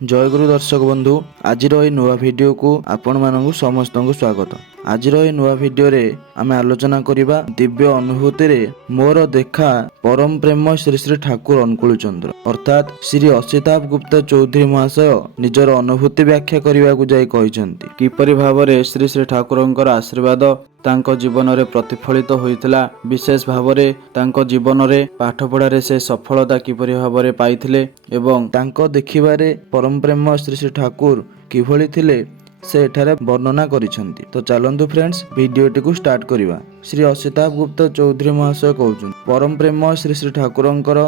जयगुरु दर्शक बंधु आज नुआ वीडियो को आपण मानू समस्त को स्वागत। आज नुआ वीडियो रे आम आलोचना करिबा दिव्य अनुभूति रे मोर देखा परम प्रेम श्री श्री ठाकुर अनुकूल चंद्र अर्थात श्री असिताभ गुप्ता चौधरी महाशय निजर अनुभूति व्याख्या करने को जाई कहिसेंती किपरि भावरे श्री श्री ठाकुरंकर आशीर्वाद तांको जीवन रे प्रतिफलित होइतिला, विशेष भावरे तांको जीवन रे पाठ पढ़ारे से सफलता किपरि भावरे पाइथिले एवं तांको देखिबारे परम प्रेम श्री श्री ठाकुर किभଳି थिले से एठारे वर्णना करिसेंती। तो चलंतु फ्रेंड्स वीडियोटी को स्टार्ट करिबा। श्री असिताभ गुप्ता चौधरी महाशय कहउछन परम प्रेम श्री श्री ठाकुरंकर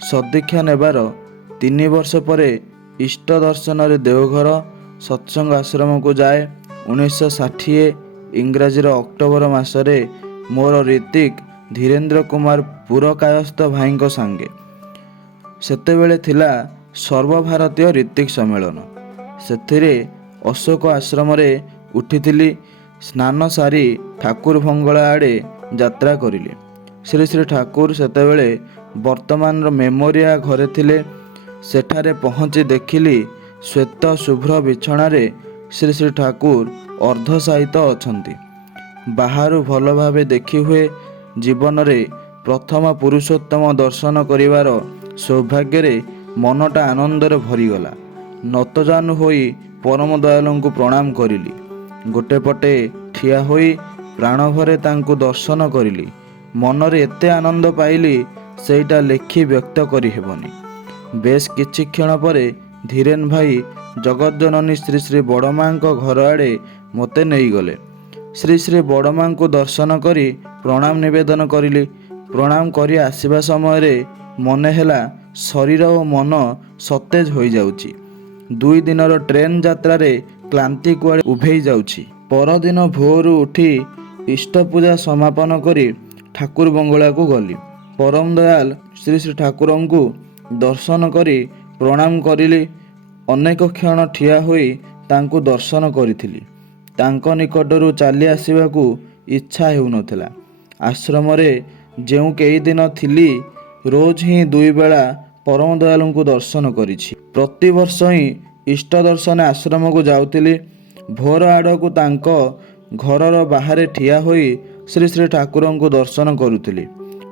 सदीक्षा नेबार 3 वर्ष परे इष्ट दर्शन रे देवघर सत्संग आश्रम को जाए 1960 इंग्राजी अक्टोबर मासरे मोर ऋतिक धीरेन्द्र कुमार पुरकायस्थ भाई सांगे सेतेबेले थिला सर्वभारतीय ऋतिक सम्मेलन सेथिरे अशोक आश्रम रे उठिथिली स्नान सारी ठाकुर भंगला आड़े यात्रा करिले। श्री श्री ठाकुर सेतेबेले वर्तमान मेमोरिया घरे थिले। सेठारे पहुँची देखिली श्वेत शुभ्र बिछणारे श्री श्री ठाकुर अर्धशायित अछंती। बाहरु भल भावे देखि हुए जीवन रे प्रथम पुरुषोत्तम दर्शन करिवार सौभाग्य रे मनटा आनंदरे भरीगला। नतजानु होई परम दयालु को प्रणाम करिली। गोटे पटे ठिया होई प्राण भरे तांको दर्शन करिली। मनरे एते आनंद पाइली सेटा लेखि व्यक्त करि हेबनी। बेस किछि क्षण परे धीरेन भाई जगतजननी श्री श्री बड़मां घर आड़े मते नहीं गले। श्री श्री बड़मां को दर्शन करी प्रणाम निवेदन करिली। प्रणाम करी आसीबा समय रे मने हेला शरीर और मन सतेज हो जाउची। 2 दिनर ट्रेन यात्रा रे क्लांति कुआड़े उभेई जाउची। परदिन भोरु उठी इष्ट पूजा समापन करी ठाकुर बंगला को गली। परम दयाल श्री श्री ठाकुर को दर्शन करी प्रणाम करिली। अनेक क्षण ठिया होई तांको दर्शन करिथिली। तांको निकटरू चली आसिबाकू इच्छा हेउनथिला। आश्रम रे जेउ कई दिन थिली रोज ही 2 बेला परम दयालु को दर्शन करिछि। प्रति वर्ष ही इष्ट दर्शन आश्रम को जाउथिली। भोर आड़कू तांको घरर बाहरे ठिया होई श्री श्री ठाकुर को दर्शन करुथिली।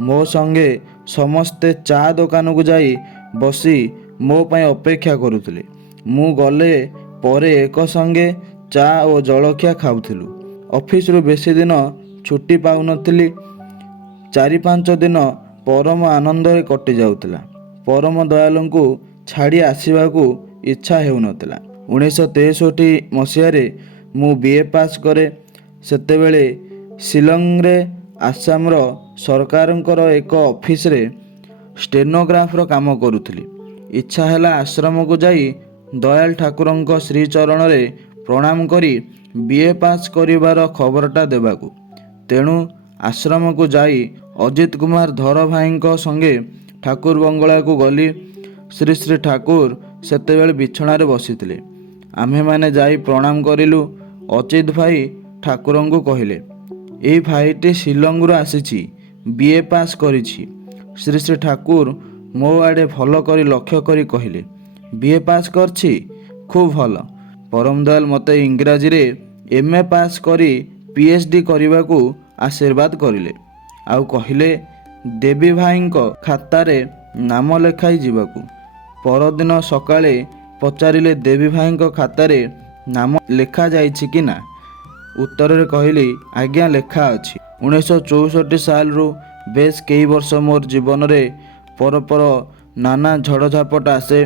मो संगे समस्ते चा दुकान को जाई बसी मो पई अपेक्षा करुथिले। मु गले परे एक संगे चा और जलखिया खाउथिलु। ऑफिस रु बेसी दिन छुट्टी पाउनथिली। 4-5 दिन परम आनंद रे कटि जाउथिला। परम दयालु को छाड़ी आसीबाकू इच्छा हेउनथिला। 1963 मसीह रे मु बीए पास करे। सेतेबेले शिलंग रे आसाम रो सरकारंकर एक ऑफिस रे स्टेनोग्राफ रो काम करुथिली। इच्छा हैला आश्रम को जाई दयाल ठाकुरंक श्री चरण रे प्रणाम करी बीए पास करिवार खबरटा देबाकू। तेणु आश्रम को जाई अजित कुमार धर भाईंक संगे ठाकुर बंगला को गली। श्री श्री ठाकुर सेतेबेले बिछणारे बसिथिले। आम्हे माने जाई प्रणाम करिलु। अजित भाई ठाकुरंकु कहिले एई भाईटी शिलंगरू आसीछि, बीए पास करिछि। श्री श्री ठाकुर मो आड़े भल करी लक्ष्य करी कहिले बीए पास करछि, खूब भल। परम दयाल मते इंग्राजी रे एमए पास करी पीएचडी करिबाकू आशीर्वाद करिले। आउ कहिले देवी भाईंक खाता रे नाम लेखाई जिबाकू। परदिन सकाळे पचारिले देवी भाईंक खाता रे नाम लेखा जाइछि कि ना। उत्तर रे कहली आज्ञा लेखा अछि। 1964 साल रु बेस कई वर्ष मोर जीवन रे परपर नाना झड़झापट आसे।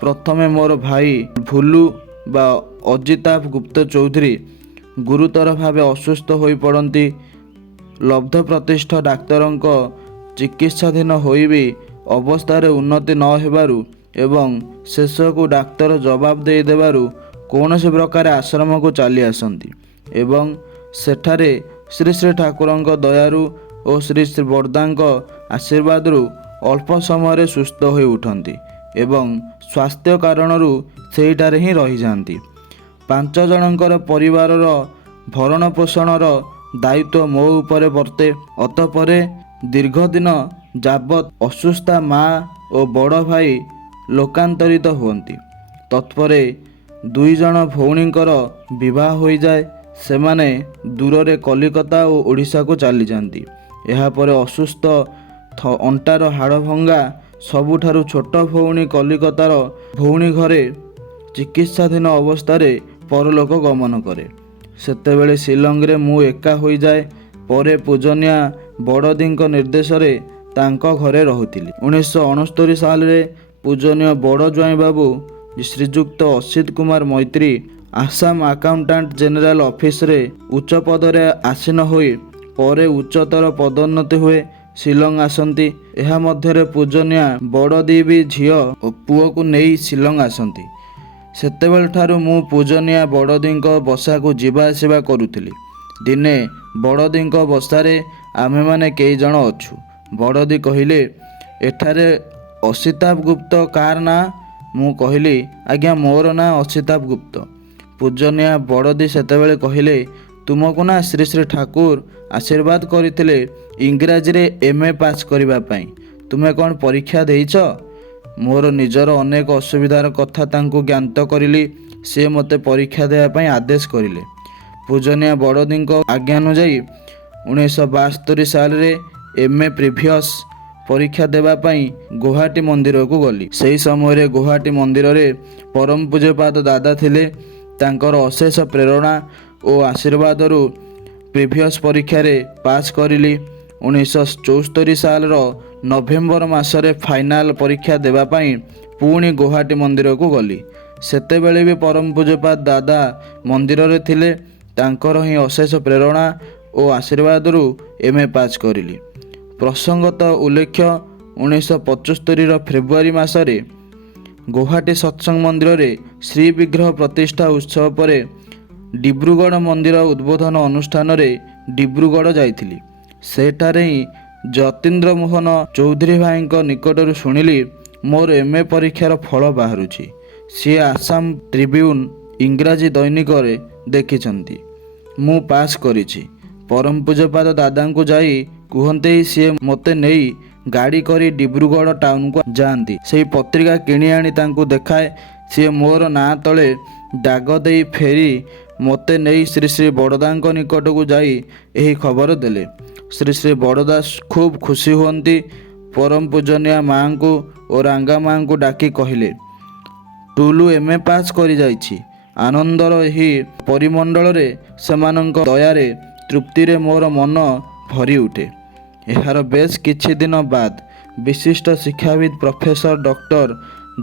प्रथमे मोर भाई भुलू बा अजिताभ गुप्ता चौधरी गुरुतर भावे असुस्थ होई पड़ती। लब्ध प्रतिष्ठा डाक्तरंक चिकित्साधीन होई भी अवस्थारे उन्नति न हेबारु एवं शेष को डाक्तर जवाब दे देबारु कौनसी प्रकार आश्रम को चली आसंती एवं सेठारे श्री श्री ठाकुरंक दयारु और श्री श्री बरदांक आशीर्वाद अल्प समय सुस्थ हो उठती एवं स्वास्थ्य कारणरू सेठारे ही रही जाती। 5 जनकर परिवार भरण पोषणर दायित्व मो उपरे वर्ते। अतपरे दीर्घ दिन जाबत असुस्था माँ और बड़ भाई लोकांतरित हुअन्ति। ତତ୍ପରେ 2 ଜଣ ଭଉଣୀଙ୍କର ବିବାହ ହୋଇଯାଏ। ସେମାନେ ଦୂରରେ କଲିକତା ଓ ଓଡ଼ିଶାକୁ ଚାଲିଯାଆନ୍ତି। ଏହାପରେ ଅସୁସ୍ଥ, ଅଣ୍ଟାର ହାଡ଼ ଭଙ୍ଗା, ସବୁଠାରୁ ଛୋଟ ଭଉଣୀ କଲିକତାର ଭଉଣୀ ଘରେ ଚିକିତ୍ସାଧୀନ ଅବସ୍ଥାରେ ପରଲୋକ ଗମନ କରେ। ସେତେବେଳେ ଶିଲଂରେ ମୁଁ ଏକା ହୋଇଯାଏ। ପରେ ପୂଜନୀୟା ବଡ଼ଦିଙ୍କ ନିର୍ଦ୍ଦେଶରେ ତାଙ୍କ ଘରେ ରହୁଥିଲି। 1969 ସାଲରେ ପୂଜନୀୟ ବଡ଼ ଜ୍ୱାଇଁ ବାବୁ ଶ୍ରୀଯୁକ୍ତ ଅସିତ କୁମାର ମୈତ୍ରୀ ଆସାମ ଆକାଉଣ୍ଟାଣ୍ଟ ଜେନେରାଲ ଅଫିସରେ ଉଚ୍ଚ ପଦରେ ଆସୀନ ହୋଇ ପରେ ଉଚ୍ଚତର ପଦୋନ୍ନତି ହୁଏ ଶିଲଂ ଆସନ୍ତି। ଏହା ମଧ୍ୟରେ ପୂଜନୀୟା ବଡ଼ଦି ବି ଝିଅ ଓ ପୁଅକୁ ନେଇ ଶିଲଂ ଆସନ୍ତି। ସେତେବେଳଠାରୁ ମୁଁ ପୂଜନୀୟା ବଡ଼ଦିଙ୍କ ବସାକୁ ଯିବା ଆସିବା କରୁଥିଲି। ଦିନେ ବଡ଼ଦିଙ୍କ ବସାରେ ଆମ୍ଭେମାନେ କେଇ ଜଣ ଅଛୁ। ବଡ଼ଦି କହିଲେ, ଏଠାରେ ଅସିତାଭ ଗୁପ୍ତ କାହାର ନାଁ? ମୁଁ କହିଲି, ଆଜ୍ଞା ମୋର ନାଁ ଅସିତାଭ ଗୁପ୍ତ। ପୂଜନୀୟା ବଡ଼ଦି ସେତେବେଳେ କହିଲେ, ତୁମକୁ ନା ଶ୍ରୀ ଶ୍ରୀ ଠାକୁର ଆଶୀର୍ବାଦ କରିଥିଲେ ଇଂରାଜୀରେ MA ପାସ୍ କରିବା ପାଇଁ। ତୁମେ କ'ଣ ପରୀକ୍ଷା ଦେଇଛ? ମୋର ନିଜର ଅନେକ ଅସୁବିଧାର କଥା ତାଙ୍କୁ ଜ୍ଞାତ କରିଲି। ସେ ମୋତେ ପରୀକ୍ଷା ଦେବା ପାଇଁ ଆଦେଶ କରିଲେ। ପୂଜନୀୟା ବଡ଼ଦିଙ୍କ ଆଜ୍ଞାନୁଯାୟୀ 1972 ସାଲରେ MA ପ୍ରିଭିୟସ୍ ପରୀକ୍ଷା ଦେବା ପାଇଁ ଗୌହାଟୀ ମନ୍ଦିରକୁ ଗଲି। ସେହି ସମୟରେ ଗୌହାଟୀ ମନ୍ଦିରରେ ପରମ ପୂଜ୍ୟପାଦ ଦାଦା ଥିଲେ। ତାଙ୍କର ଅଶେଷ ପ୍ରେରଣା ଓ ଆଶୀର୍ବାଦରୁ ପ୍ରିଭିୟସ୍ ପରୀକ୍ଷାରେ ପାସ୍ କରିଲି। 1974 ସାଲର ନଭେମ୍ବର ମାସରେ ଫାଇନାଲ ପରୀକ୍ଷା ଦେବା ପାଇଁ ପୁଣି ଗୌହାଟୀ ମନ୍ଦିରକୁ ଗଲି। ସେତେବେଳେ ବି ପରମ ପୂଜ୍ୟପାଦ ଦାଦା ମନ୍ଦିରରେ ଥିଲେ। ତାଙ୍କର ହିଁ ଅଶେଷ ପ୍ରେରଣା ଓ ଆଶୀର୍ବାଦରୁ MA ପାସ୍ କରିଲି। ପ୍ରସଙ୍ଗତଃ ଉଲ୍ଲେଖ୍ୟ, 1975ର ଫେବୃଆରୀ ମାସରେ ଗୌହାଟୀ ସତ୍ସଙ୍ଗ ମନ୍ଦିରରେ ଶ୍ରୀ ବିଗ୍ରହ ପ୍ରତିଷ୍ଠା ଉତ୍ସବ ପରେ ଡିବ୍ରୁଗଡ଼ ମନ୍ଦିର ଉଦ୍ବୋଧନ ଅନୁଷ୍ଠାନରେ ଡିବ୍ରୁଗଡ଼ ଯାଇଥିଲି। ସେଠାରେ ହିଁ ଯତୀନ୍ଦ୍ର ମୋହନ ଚୌଧୁରୀ ଭାଇଙ୍କ ନିକଟରୁ ଶୁଣିଲି ମୋର MA ପରୀକ୍ଷାର ଫଳ ବାହାରୁଛି। ସିଏ ଆସାମ ଟ୍ରିବ୍ୟୁନ୍ ଇଂରାଜୀ ଦୈନିକରେ ଦେଖିଛନ୍ତି ମୁଁ ପାସ୍ କରିଛି। ପରମ ପୂଜ୍ୟପାଦ ଦାଦାଙ୍କୁ ଯାଇ କୁହନ୍ତି ସିଏ ମୋତେ ନେଇ ଗାଡ଼ି କରି ଡିବ୍ରୁଗଡ଼ ଟାଉନକୁ ଯାଆନ୍ତି। ସେହି ପତ୍ରିକା କିଣି ଆଣି ତାଙ୍କୁ ଦେଖାଏ। ସିଏ ମୋର ନାଁ ତଳେ ଦାଗ ଦେଇ ଫେରି ମୋତେ ନେଇ ଶ୍ରୀ ଶ୍ରୀ ବଡ଼ଦାଙ୍କ ନିକଟକୁ ଯାଇ ଏହି ଖବର ଦେଲେ। ଶ୍ରୀ ଶ୍ରୀ ବଡ଼ଦାସ ଖୁବ୍ ଖୁସି ହୁଅନ୍ତି। ପରମ ପୂଜନୀୟା ମାଆଙ୍କୁ ଓ ରାଙ୍ଗା ମାଆଙ୍କୁ ଡାକି କହିଲେ, ଟୁଲୁ MA ପାସ୍ କରିଯାଇଛି। ଆନନ୍ଦର ଏହି ପରିମଣ୍ଡଳରେ ସେମାନଙ୍କ ଦୟାରେ ତୃପ୍ତିରେ ମୋର ମନ ଭରି ଉଠେ। ଏହାର ବେଶ କିଛି ଦିନ ବାଦ ବିଶିଷ୍ଟ ଶିକ୍ଷାବିତ୍ professor doctor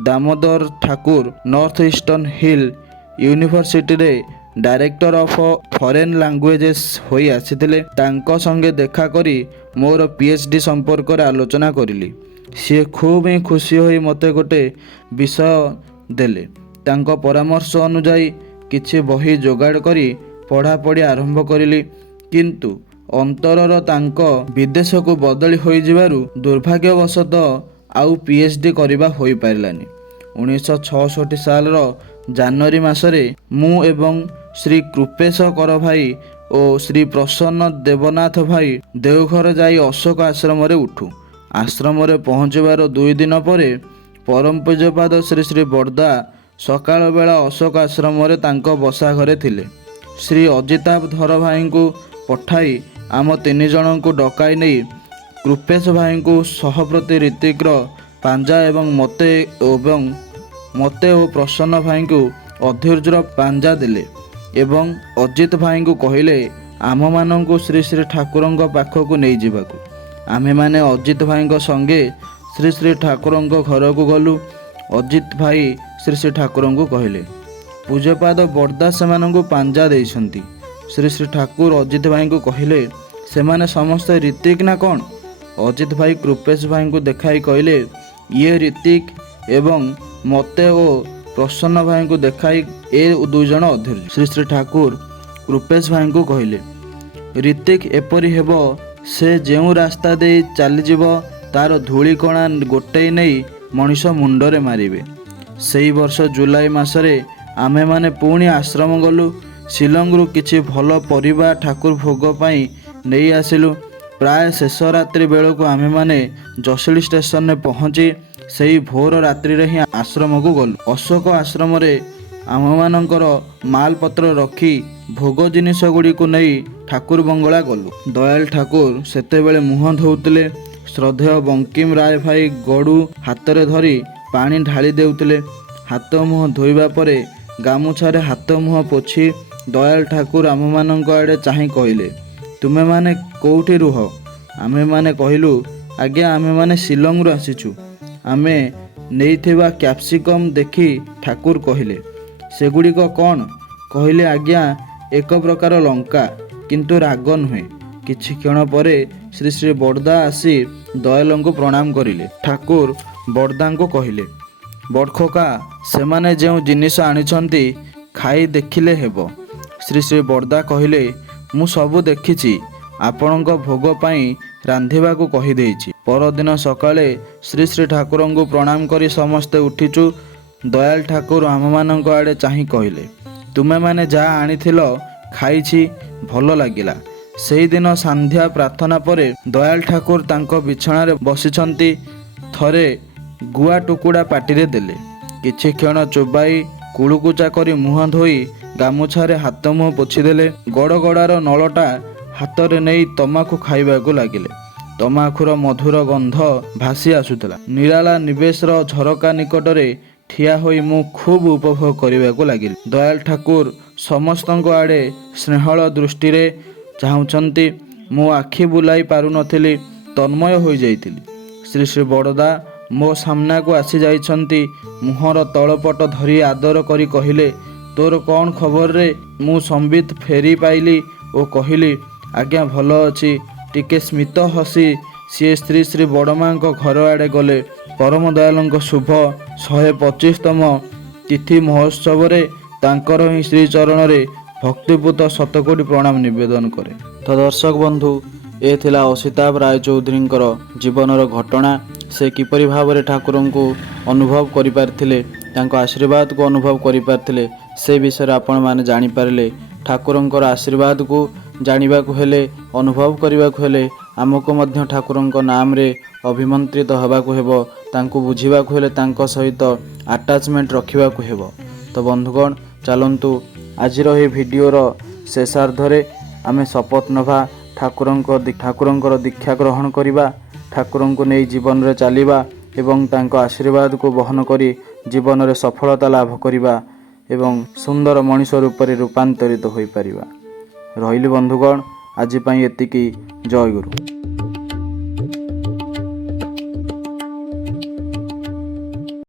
Damodar Thakur north eastern hill ୟୁନିଭର୍ସିଟିରେ ଡାଇରେକ୍ଟର ଅଫ ଫରେନ୍ ଲାଙ୍ଗୁଏଜେସ୍ ହୋଇ ଆସିଥିଲେ। ତାଙ୍କ ସଙ୍ଗେ ଦେଖା କରି ମୋର PhD ସମ୍ପର୍କରେ ଆଲୋଚନା କରିଲି। ସିଏ ଖୁବ୍ ହିଁ ଖୁସି ହୋଇ ମୋତେ ଗୋଟେ ବିଷୟ ଦେଲେ। ତାଙ୍କ ପରାମର୍ଶ ଅନୁଯାୟୀ କିଛି ବହି ଯୋଗାଡ଼ କରି ପଢ଼ାପଢ଼ି ଆରମ୍ଭ କରିଲି। କିନ୍ତୁ ଅନ୍ତରର ତାଙ୍କ ବିଦେଶକୁ ବଦଳି ହୋଇଯିବାରୁ ଦୁର୍ଭାଗ୍ୟବଶତଃ ଆଉ PhD କରିବା ହୋଇପାରିଲାନି। 1966 ସାଲର ଜାନୁଆରୀ ମାସରେ ମୁଁ ଏବଂ ଶ୍ରୀ କୃପେଶ କର ଭାଇ ଓ ଶ୍ରୀ ପ୍ରସନ୍ନ ଦେବନାଥ ଭାଇ ଦେଓଘର ଯାଇ ଅଶୋକ ଆଶ୍ରମରେ ଉଠୁ। ଆଶ୍ରମରେ ପହଞ୍ଚିବାର 2 ଦିନ ପରେ ପରମ ପୂଜ୍ୟପାଦ ଶ୍ରୀ ଶ୍ରୀ ବଡ଼ଦା ସକାଳ ବେଳା ଅଶୋକ ଆଶ୍ରମରେ ତାଙ୍କ ବସା ଘରେ ଥିଲେ। ଶ୍ରୀ ଅଜିତାଭ ଧର ଭାଇଙ୍କୁ ପଠାଇ ଆମ 3 ଜଣଙ୍କୁ ଡକାଇ ନେଇ କୃପେଶ ଭାଇଙ୍କୁ ସହପ୍ରତି ଋତିକର ପାଞ୍ଜା ଏବଂ ମୋତେ ଓ ପ୍ରସନ୍ନ ଭାଇଙ୍କୁ ଅଧୈର୍ଯ୍ୟର ପାଞ୍ଜା ଦେଲେ ଏବଂ ଅଜିତ ଭାଇଙ୍କୁ କହିଲେ ଆମମାନଙ୍କୁ ଶ୍ରୀ ଶ୍ରୀ ଠାକୁରଙ୍କ ପାଖକୁ ନେଇଯିବାକୁ। ଆମ୍ଭେମାନେ ଅଜିତ ଭାଇଙ୍କ ସଙ୍ଗେ ଶ୍ରୀ ଶ୍ରୀ ଠାକୁରଙ୍କ ଘରକୁ ଗଲୁ। ଅଜିତ ଭାଇ ଶ୍ରୀ ଶ୍ରୀ ଠାକୁରଙ୍କୁ କହିଲେ, ପୂଜ୍ୟପାଦ ବଡ଼ଦା ସେମାନଙ୍କୁ ପାଞ୍ଜା ଦେଇଛନ୍ତି। ଶ୍ରୀ ଶ୍ରୀ ଠାକୁର ଅଜିତ ଭାଇଙ୍କୁ କହିଲେ, ସେମାନେ ସମସ୍ତେ ଋତିକ ନା କ'ଣ? ଅଜିତ ଭାଇ କୃପେଶ ଭାଇଙ୍କୁ ଦେଖାଇ କହିଲେ, ଇଏ ଋତିକ ଏବଂ ମୋତେ ଓ ପ୍ରସନ୍ନ ଭାଇଙ୍କୁ ଦେଖାଇ ଏ 2 ଜଣ ଅଧୈର୍ଯ୍ୟ। ଶ୍ରୀ ଶ୍ରୀ ଠାକୁର କୃପେଶ ଭାଇଙ୍କୁ କହିଲେ, ଋତିକ ଏପରି ହେବ, ସେ ଯେଉଁ ରାସ୍ତା ଦେଇ ଚାଲିଯିବ ତାର ଧୂଳିକଣା ଗୋଟେଇ ନେଇ ମଣିଷ ମୁଣ୍ଡରେ ମାରିବେ। ସେହି ବର୍ଷ ଜୁଲାଇ ମାସରେ ଆମେମାନେ ପୁଣି ଆଶ୍ରମ ଗଲୁ। ଶିଲଂରୁ କିଛି ଭଲ ପରିବା ଠାକୁର ଭୋଗ ପାଇଁ ନେଇ ଆସିଲୁ। ପ୍ରାୟ ଶେଷ ରାତ୍ରି ବେଳକୁ ଆମେମାନେ ଜଟଣୀ ଷ୍ଟେସନରେ ପହଞ୍ଚି ସେଇ ଭୋର ରାତ୍ରିରେ ହିଁ ଆଶ୍ରମକୁ ଗଲୁ। ଅଶୋକ ଆଶ୍ରମରେ ଆମମାନଙ୍କର ମାଲପତ୍ର ରଖି ଭୋଗ ଜିନିଷ ଗୁଡ଼ିକୁ ନେଇ ଠାକୁର ବଙ୍ଗଳା ଗଲୁ। ଦୟାଳ ଠାକୁର ସେତେବେଳେ ମୁହଁ ଧୋଉଥିଲେ। ଶ୍ରଦ୍ଧେୟ ବଙ୍କିମ ରାୟ ଭାଇ ଗଡ଼ୁ ହାତରେ ଧରି ପାଣି ଢାଳି ଦେଉଥିଲେ। ହାତ ମୁହଁ ଧୋଇବା ପରେ ଗାମୁଛାରେ ହାତ ମୁହଁ ପୋଛି ଦୟାଳ ଠାକୁର ଆମମାନଙ୍କ ଆଡ଼େ ଚାହିଁ କହିଲେ, ତୁମେମାନେ କେଉଁଠି ରୁହ? ଆମେମାନେ କହିଲୁ, ଆଜ୍ଞା ଆମେମାନେ ଶିଲଂରୁ ଆସିଛୁ। ଆମେ ନେଇଥିବା କ୍ୟାପ୍ସିକମ୍ ଦେଖି ଠାକୁର କହିଲେ, ସେଗୁଡ଼ିକ କ'ଣ? କହିଲେ, ଆଜ୍ଞା ଏକ ପ୍ରକାର ଲଙ୍କା, କିନ୍ତୁ ରାଗ ନୁହେଁ। କିଛି କ୍ଷଣ ପରେ ଶ୍ରୀ ଶ୍ରୀ ବଡ଼ଦା ଆସି ଦୟାଳଙ୍କୁ ପ୍ରଣାମ କରିଲେ। ଠାକୁର ବଡ଼ଦାଙ୍କୁ କହିଲେ, ବଡ଼ଖୋକା, ସେମାନେ ଯେଉଁ ଜିନିଷ ଆଣିଛନ୍ତି ଖାଇ ଦେଖିଲେ ହେବ। ଶ୍ରୀ ଶ୍ରୀ ବଡ଼ଦା କହିଲେ, ମୁଁ ସବୁ ଦେଖିଛି। ଆପଣଙ୍କ ଭୋଗ ପାଇଁ ରାନ୍ଧିବାକୁ କହିଦେଇଛି। ପରଦିନ ସକାଳେ ଶ୍ରୀ ଶ୍ରୀ ଠାକୁରଙ୍କୁ ପ୍ରଣାମ କରି ସମସ୍ତେ ଉଠିଛୁ। ଦୟାଳ ଠାକୁର ଆମମାନଙ୍କ ଆଡ଼େ ଚାହିଁ କହିଲେ, ତୁମେମାନେ ଯାହା ଆଣିଥିଲ ଖାଇଛି, ଭଲ ଲାଗିଲା। ସେହିଦିନ ସାନ୍ଧ୍ୟା ପ୍ରାର୍ଥନା ପରେ ଦୟାଳ ଠାକୁର ତାଙ୍କ ବିଛଣାରେ ବସିଛନ୍ତି। ଥରେ ଗୁଆ ଟୁକୁଡ଼ା ପାଟିରେ ଦେଲେ। କିଛି କ୍ଷଣ ଚୋବାଇ କୁଳୁକୁଚା କରି ମୁହଁ ଧୋଇ ଗାମୁଛାରେ ହାତ ମୁହଁ ପୋଛିଦେଲେ। ଗଡ଼ଗଡ଼ାର ନଳଟା ହାତରେ ନେଇ ତମାଖୁ ଖାଇବାକୁ ଲାଗିଲେ। ତମାଖୁର ମଧୁର ଗନ୍ଧ ଭାସି ଆସୁଥିଲା। ନିରାଲା ନିବେଶର ଝରକା ନିକଟରେ ଠିଆ ହୋଇ ମୁଁ ଖୁବ୍ ଉପଭୋଗ କରିବାକୁ ଲାଗିଲି। ଦୟାଳ ଠାକୁର ସମସ୍ତଙ୍କ ଆଡ଼େ ସ୍ନେହଳ ଦୃଷ୍ଟିରେ ଚାହୁଁଛନ୍ତି। ମୁଁ ଆଖି ବୁଲାଇ ପାରୁନଥିଲି, ତନ୍ମୟ ହୋଇଯାଇଥିଲି। ଶ୍ରୀ ଶ୍ରୀ ବଡ଼ଦା ମୋ ସାମ୍ନାକୁ ଆସି ଯାଇଛନ୍ତି। ମୁହଁର ତଳପଟ ଧରି ଆଦର କରି କହିଲେ, ତୋର କ'ଣ ଖବର ରେ? ମୁଁ ସମ୍ବିତ ଫେରି ପାଇଲି ଓ କହିଲି, ଆଜ୍ଞା ଭଲ ଅଛି। ଟିକେ ସ୍ମିତ ହସି ସିଏ ଶ୍ରୀ ଶ୍ରୀ ବଡ଼ମାଙ୍କ ଘର ଆଡ଼େ ଗଲେ। ପରମ ଦୟାଳଙ୍କ ଶୁଭ 125ତମ ତିଥି ମହୋତ୍ସବରେ ତାଙ୍କର ହିଁ ଶ୍ରୀଚରଣରେ ଭକ୍ତିପୂତ ଶତକୋଟି ପ୍ରଣାମ ନିବେଦନ କରେ। ତ ଦର୍ଶକ ବନ୍ଧୁ, ଏ ଥିଲା ଅସିତାଭ ରାୟଚୌଧୁରୀଙ୍କର ଜୀବନର ଘଟଣା। ସେ କିପରି ଭାବରେ ଠାକୁରଙ୍କୁ ଅନୁଭବ କରିପାରିଥିଲେ, ତାଙ୍କ ଆଶୀର୍ବାଦକୁ ଅନୁଭବ କରିପାରିଥିଲେ, ସେ ବିଷୟରେ ଆପଣମାନେ ଜାଣିପାରିଲେ। ଠାକୁରଙ୍କର ଆଶୀର୍ବାଦକୁ ଜାଣିବାକୁ ହେଲେ, ଅନୁଭବ କରିବାକୁ ହେଲେ ଆମକୁ ମଧ୍ୟ ଠାକୁରଙ୍କ ନାମରେ ଅଭିମନ୍ତ୍ରିତ ହେବାକୁ ହେବ। ତାଙ୍କୁ ବୁଝିବାକୁ ହେଲେ ତାଙ୍କ ସହିତ ଆଟାଚମେଣ୍ଟ ରଖିବାକୁ ହେବ। ତ ବନ୍ଧୁଗଣ, ଚାଲନ୍ତୁ ଆଜିର ଏହି ଭିଡ଼ିଓର ଶେଷାର୍ଦ୍ଧରେ ଆମେ ଶପଥ ନେବା, ଠାକୁରଙ୍କର ଦୀକ୍ଷା ଗ୍ରହଣ କରିବା, ଠାକୁରଙ୍କୁ ନେଇ ଜୀବନରେ ଚାଲିବା ଏବଂ ତାଙ୍କ ଆଶୀର୍ବାଦକୁ ବହନ କରି ଜୀବନରେ ସଫଳତା ଲାଭ କରିବା ଏବଂ ସୁନ୍ଦର ମଣିଷ ରୂପରେ ରୂପାନ୍ତରିତ ହୋଇପାରିବା। ରହିଲି ବନ୍ଧୁଗଣ, ଆଜି ପାଇଁ ଏତିକି। ଜୟ ଗୁରୁ।